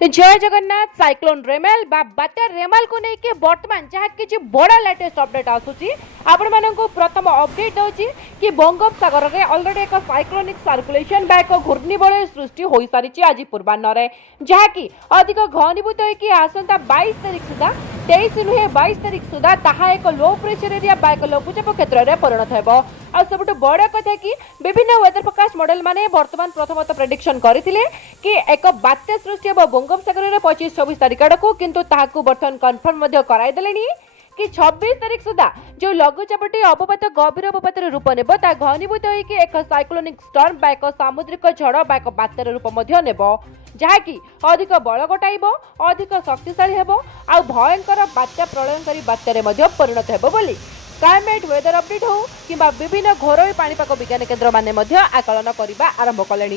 जय जगन्नाथ। साइक्लोन रेमेल बात्या रेमाल को लेकिन बर्तमान जहाँ किसी बड़ा लेटेस्ट अपडेट आसूची आपण मानक प्रथम अपडेट दूसरी कि बंगोपसागर में अलरेडी एक साइक्लोनिक सर्कुलेशन एक घूर्णिबलय सृष्टि हो सारी आज पूर्वाह्न जहाँकि अधिक घनीभूत होगी आसंता 22 तारीख सुधा 23 नुहे 22 तारीख सुधा ताहा एक लो प्रेशर एरिया एक लघुचाप क्षेत्र में परिणत हो। आ सबुठ बड़ कथा कि विभिन्न वेदर फोरकास्ट मॉडल माने वर्तमान प्रथमतः प्रेडिक्शन करथिले कि एक बात्या सृष्टि हो बंगोपसागर में 25-26 तारीख आड़क किंतु ताहाकू बर्तमान कन्फर्म कराई देलेनी कि 26 तारीख सुधा जो लघुचापटी अवपात गभीर अवपात रूप नेब ता घनीभूत होइकि एक साइक्लोनिक स्टर्म एक सामुद्रिक झड़ एक बात्यार रूप नेब जहाँकि अधिक बल घटाइब अधिक शक्तिशाली हेब आ भयंकर बात्या प्रलयकारी बात्यारे परिणत हेब बोली क्लाइमेट वेदर अपडेट हो कि विभिन्न घरोई पाणीपाग विज्ञान केन्द्र माने आकलन करने आरंभ कले।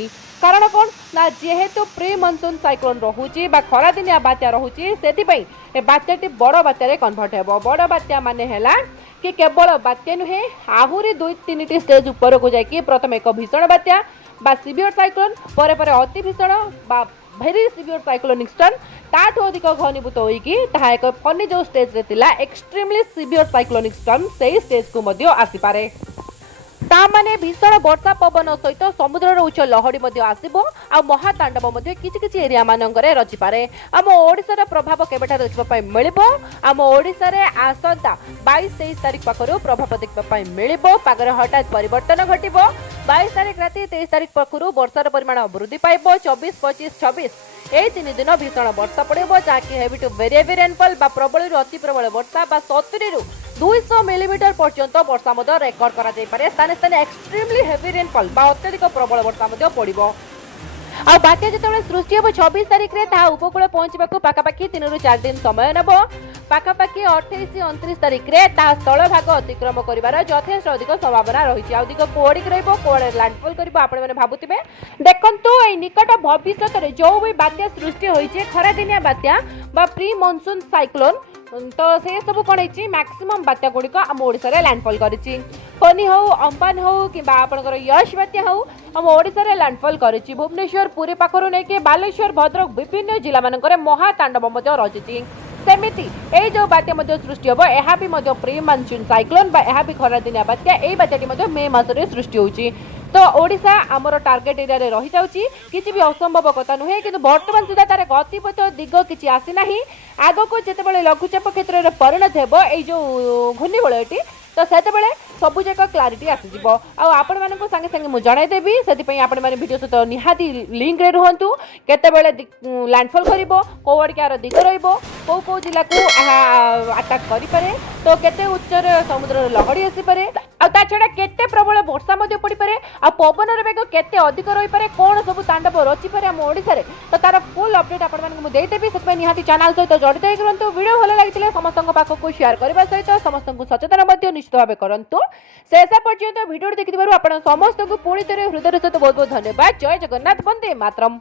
कारण कौन ना जेहेतु प्री मनसून साइक्लोन रोचे खरादिनिया बात्या रोचे से बात्याटी बड़ बात्यारे कन्वर्ट हेब। बड़ बात्या माने हैला कि केवल बात्या नुहे आहुरी 2-3 स्टेज ऊपर को जाकि प्रथम एक भीषण बात्या बा सिवियर साइक्लोन परे परे अति भीषण बा भेरी सिवियर साइक्लोनिक स्टर्म ताठू अधिक घनीभूत होइकि ताहा एक फनी जो स्टेज रे तिला एक्सट्रीमली सिवियर साइक्लोनिक स्टर्म से स्टेज को मध्य आसी पारे। तामाने भीषण वर्षा पवन सहित समुद्र उच्च लहड़ी आसब आ महातांडव किसी एरिया मानकरे रचि पारे। आम ओडिशार प्रभाव केबेठा देखा मिलिबो आम ओडिशार आसंता 22-23 तारीख पाखरु प्रभाव देखा मिलिबो। पागर हठात परिवर्तन घटिबो। 22 तारीख राति 23 तारीख पाखरु वर्षार परिमाण वृद्धि पाइब। 24-25-26 यही 3 दिन भीषण वर्षा पड़ो जहाँकि heavy to very heavy rainfall बा प्रबल अति प्रबल वर्षा बा 70-200 मिलीमीटर पर्यंत वर्षा रेकर्ड करा जाय पारे। स्थाने स्थाने एक्सट्रीमली हेवी रेनफॉल बा अत्यधिक प्रबल वर्षा पड़ो। आ बात्या जिते सृष्टि हम 26 तारीख में ताहा उपकूल पहुंचा पाखापाखि 3-4 दिन समय नेब। पाखापाखि 28-29 तारीख में ताहा स्थल भाग अतिक्रम कर यथेष अधिक संभावना रही अधिक कोहड़िक रोड़े लैंडफॉल कर आपने भावुवे। देखु ये निकट भविष्य जो भी बात्या सृष्टि होती खरादिनिया बात्या बा प्री मनसून साइक्लोन तो से सब कौन है मैक्सिमम बात्या गुड़िक आम ओडिशा लैंडफॉल करिछि। फनी हो अम्पान हो कि आपनकर यश बात्या हो आम ओडिशा लैंडफॉल करिछि। भुवनेश्वर पुरी पाखरु नेके बालेश्वर भद्रक विभिन्न जिला मानकरे महातांडव रचिछि। सेमिति ए जो बात्या सृष्टि हम यह भी प्री मनसून साइक्लोन बा भी खरादिनिया बात्या यही बात्याटी मे मासरे सृष्टि होछि। तो ओडिशा आमर टार्गेट एरिया रे रही जाउछि किछि भी असंभव कथा नुहे किंतु वर्तमान सुधा तार गतिपथ दिग किछि आसी नाही। आगो को जेतेबेले लघुचाप क्षेत्र रे परिणत हेबो ए जो घूर्णिबलयटी तो सेतेबेले सबु जाक क्लारिटी आसीजिवो। आ आपण मानको संगे संगे मु जणाई देबी सेति आपण माने वीडियो सहित निहाती लिंक रे रहंतु केतेबेले लैंडफॉल करिवो कोवडकार दिग रहिबो को जिला को अटैक करि पारे तो केते उच्चर समुद्र लहड़ी आसी पारे आ ता छडा केते प्रबल वर्षा मध्ये पड़ी पारे आ पवन रे बेग केते अधिक रहि पारे कोन सब तांडव रचि पारे हम ओडिसा रे तो तार फुल अपडेट आपण मानको मु देई देबी सेति निहाती चैनल सहित जडित होई करंतु। वीडियो भलो लागितले समस्तक पाखो को शेयर करबा सहित समस्तक सचेतन मध्ये निश्चित भाबे करंतु। शेष पर्यंत वीडियो देखिथिबारु आपण समस्त को पुणी थे हृदय सहित बहुत बहुत धन्यवाद। जय जगन्नाथ। वंदे मातरम।